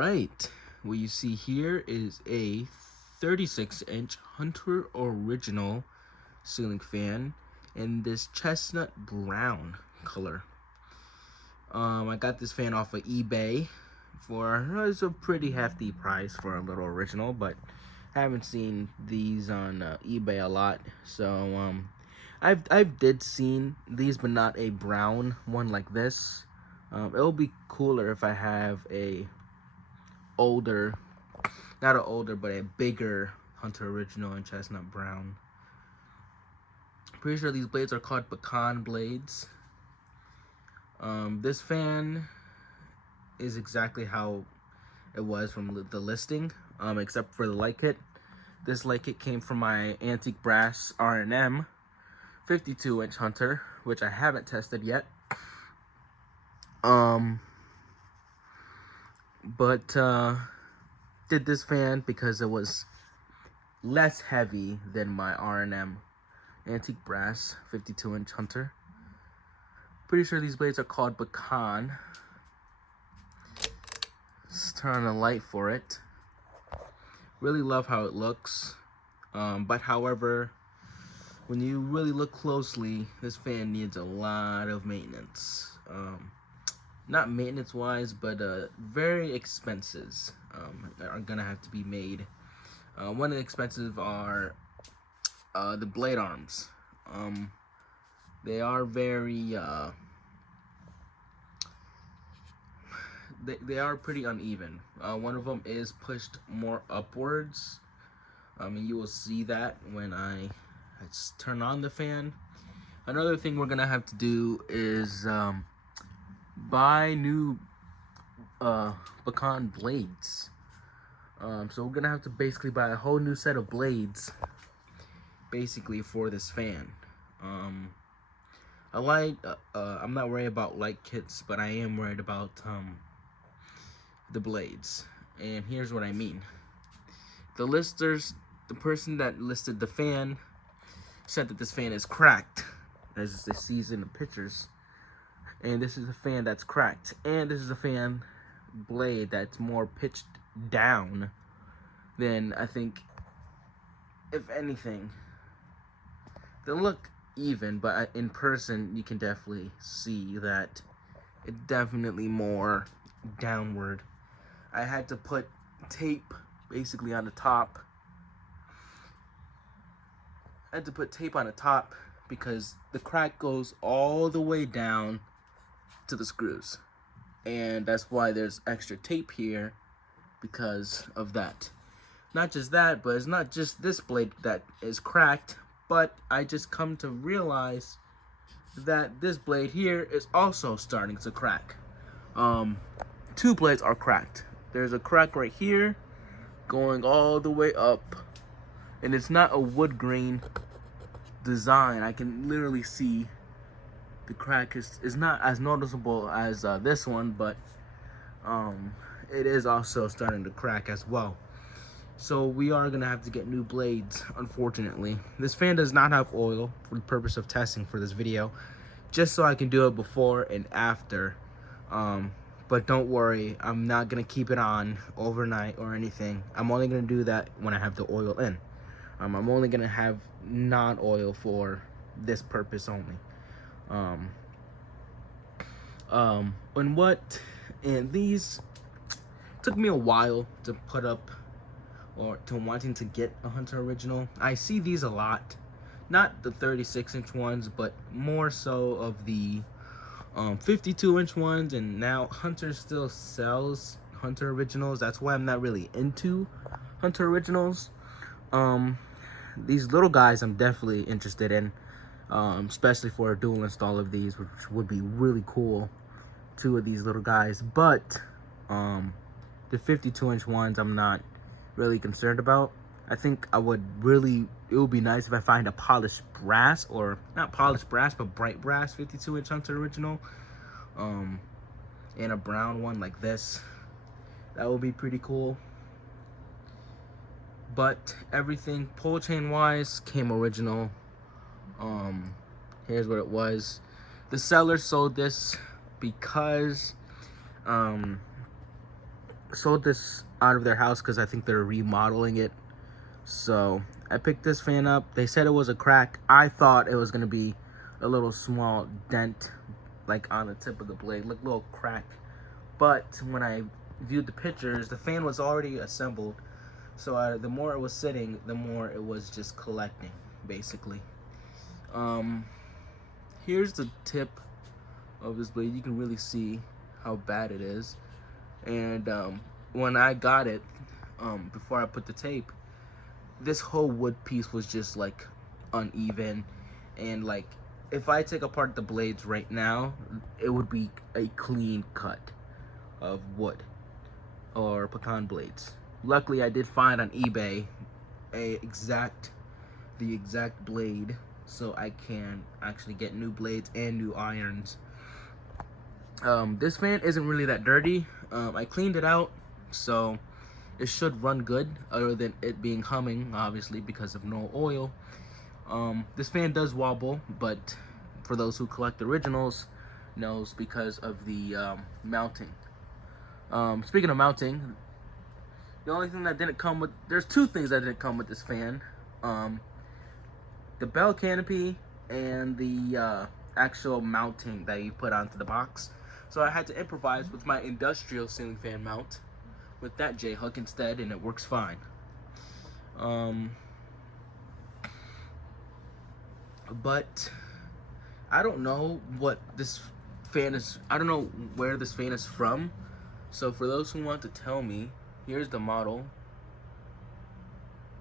right, what you see here is a 36-inch Hunter Original ceiling fan in this chestnut brown color. I got this fan off of eBay for it's a pretty hefty price for a little original, but I haven't seen these on eBay a lot. So I've did seen these, but not a brown one like this. It'll be cooler if I have a older, not an older, but a bigger Hunter Original in chestnut brown. Pretty sure these blades are called pecan blades. This fan is exactly how it was from the listing, except for the light kit. This light kit came from my antique brass R&M 52-inch Hunter, which I haven't tested yet. Did this fan because it was less heavy than my R&M antique brass 52-inch Hunter. Pretty sure these blades are called pecan. Let's turn on the light for it. Really love how it looks, but however, when you really look closely, this fan needs a lot of maintenance. Not maintenance wise, but very expenses are gonna have to be made. One of the expenses are the blade arms. They are very they are pretty uneven. One of them is pushed more upwards, and you will see that when I turn on the fan. Another thing we're gonna have to do is buy new pecan blades. So we're gonna have to basically buy a whole new set of blades basically for this fan. I'm not worried about light kits, but I am worried about the blades. And here's what I mean. The person that listed the fan said that this fan is cracked, as it sees in the pictures. And this is a fan that's cracked. And this is a fan blade that's more pitched down than, I think, if anything. They look even, but in person you can definitely see that it's definitely more downward. I had to put tape basically on the top. I had to put tape on the top because the crack goes all the way down to the screws, and that's why there's extra tape here because of that. Not just that, but it's not just this blade that is cracked, but I just come to realize that this blade here is also starting to crack. Two blades are cracked. There's a crack right here going all the way up, and it's not a wood grain design. I can literally see the crack is not as noticeable as this one, but it is also starting to crack as well. So we are gonna have to get new blades, unfortunately. This fan does not have oil for the purpose of testing for this video, just so I can do it before and after. But don't worry, I'm not gonna keep it on overnight or anything. I'm only gonna do that when I have the oil in. I'm only gonna have non-oil for this purpose only. And these took me a while to put up, or to wanting to get a Hunter Original. I see these a lot, not the 36-inch ones, but more so of the 52-inch ones. And now Hunter still sells Hunter Originals. That's why I'm not really into Hunter Originals. These little guys I'm definitely interested in, especially for a dual install of these, which would be really cool. Two of these little guys, but the 52-inch ones I'm not really concerned about. I think it would be nice if I find a polished brass, or not polished brass, but bright brass 52-inch Hunter Original, and a brown one like this. That would be pretty cool. But everything pole chain wise came original. Here's what it was. The seller sold this because sold this out of their house because I think they're remodeling it. So I picked this fan up. They said it was a crack. I thought it was gonna be a little small dent, like on the tip of the blade, like a little crack. But when I viewed the pictures, the fan was already assembled. So the more it was sitting, the more it was just collecting, basically. Here's the tip of this blade. You can really see how bad it is. And when I got it, before I put the tape, this whole wood piece was just like uneven, and like if I take apart the blades right now, it would be a clean cut of wood or pecan blades. Luckily, I did find on eBay the exact blade, so I can actually get new blades and new irons. This fan isn't really that dirty. I cleaned it out, so it should run good, other than it being humming, obviously, because of no oil. This fan does wobble, but for those who collect originals, knows because of the mounting. Speaking of mounting, the only thing that didn't come with, there's two things that didn't come with this fan. The bell canopy and the actual mounting that you put onto the box. So I had to improvise with my industrial ceiling fan mount with that J-hook instead, and it works fine. But I don't know what this fan is, I don't know where this fan is from. So for those who want to tell me, here's the model.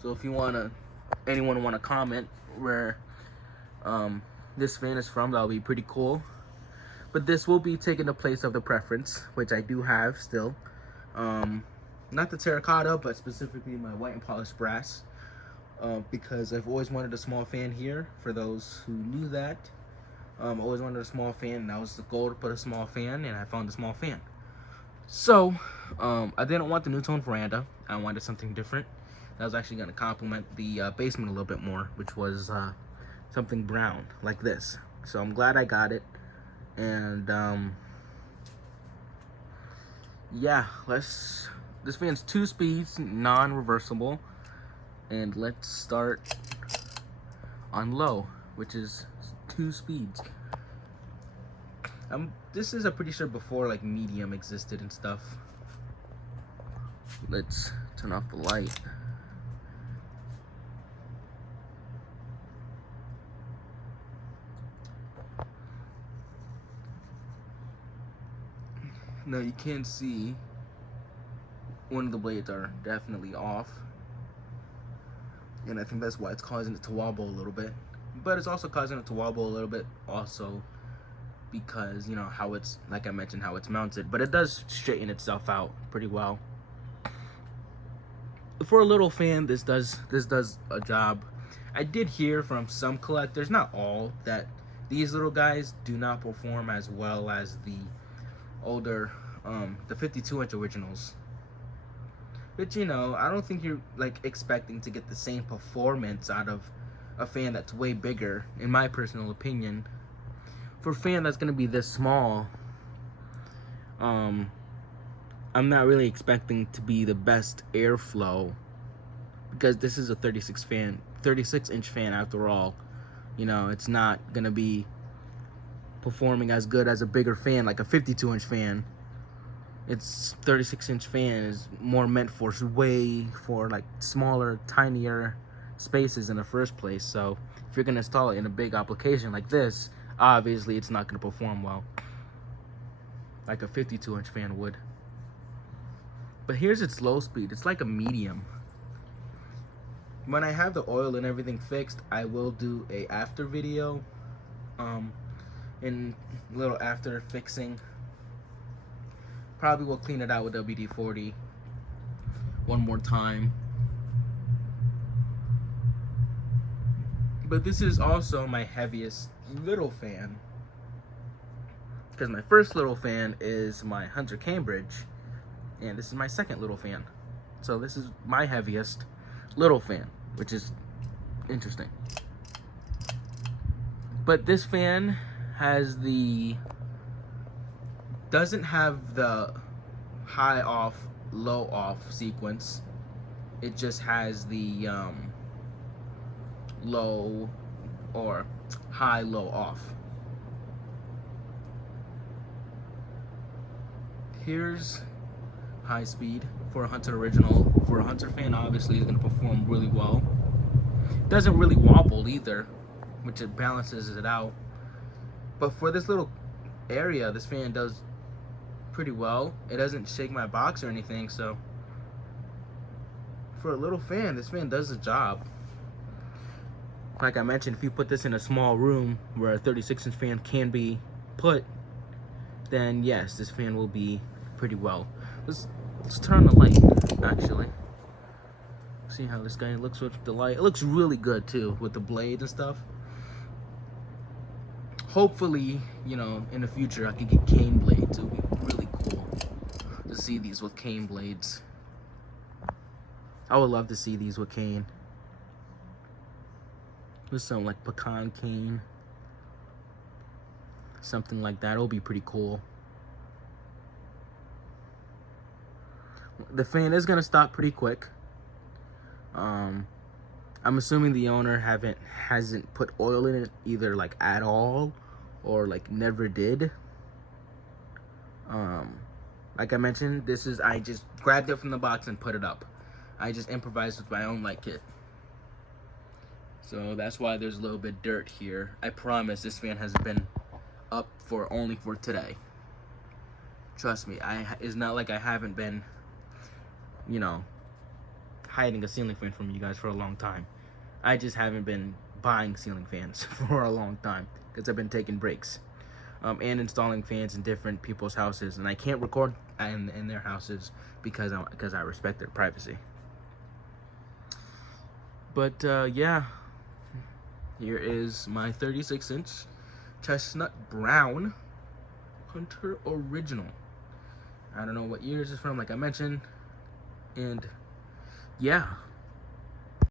So if you anyone want to comment where this fan is from, that'll be pretty cool. But this will be taking the place of the preference, which I do have still. Not the terracotta, but specifically my white and polished brass, because I've always wanted a small fan here. For those who knew that, I always wanted a small fan, and that was the goal, to put a small fan, and I found a small fan. So I didn't want the new-tone veranda. I wanted something different that was actually going to complement the basement a little bit more, which was something brown like this. So I'm glad I got it. And yeah, this fan's 2 speeds, non-reversible, and let's start on low, which is 2 speeds. This is, I'm pretty sure, before like medium existed and stuff. Let's turn off the light. Now you can see one of the blades are definitely off, and I think that's why it's causing it to wobble a little bit. But it's also causing it to wobble a little bit also because, you know, how it's, like I mentioned, how it's mounted. But it does straighten itself out pretty well. For a little fan, this does a job. I did hear from some collectors, not all, that these little guys do not perform as well as the older the 52-inch originals. But you know, I don't think you're like expecting to get the same performance out of a fan that's way bigger, in my personal opinion. For a fan that's gonna be this small, I'm not really expecting to be the best airflow, because this is a 36-inch fan after all. You know, it's not gonna be performing as good as a bigger fan, like a 52-inch fan. It's 36-inch fan is more meant for like smaller, tinier spaces in the first place. So if you're gonna install it in a big application like this, obviously it's not gonna perform well like a 52-inch fan would. But here's its low speed. It's like a medium. When I have the oil and everything fixed, I will do a after video, in a little after fixing. Probably will clean it out with WD-40 one more time. But this is also my heaviest little fan, because my first little fan is my Hunter Cambridge, and this is my second little fan. So this is my heaviest little fan, which is interesting. But this fan doesn't have the high off low off sequence. It just has the low or high low off. Here's high speed for a Hunter original. For a Hunter fan, obviously is going to perform really well. Doesn't really wobble either, which it balances it out. But for this little area, this fan does pretty well. It doesn't shake my box or anything, so for a little fan, this fan does the job. Like I mentioned, if you put this in a small room where a 36-inch fan can be put, then yes, this fan will be pretty well. Let's turn on the light, actually. See how this guy looks with the light. It looks really good too with the blade and stuff. Hopefully, you know, in the future I could get cane blades. It would be really cool to see these with cane blades. I would love to see these with cane. With some like pecan cane. Something like that. It would be pretty cool. The fan is gonna stop pretty quick. I'm assuming the owner hasn't put oil in it either like at all or like never did. Like I mentioned, I just grabbed it from the box and put it up. I just improvised with my own light kit. So that's why there's a little bit of dirt here. I promise this fan has been up only for today. Trust me, it's not like I haven't been, you know, hiding a ceiling fan from you guys for a long time. I just haven't been buying ceiling fans for a long time because I've been taking breaks and installing fans in different people's houses, and I can't record in their houses because I respect their privacy. But yeah, here is my 36-inch chestnut brown Hunter original. I don't know what year this is from, like I mentioned, and yeah.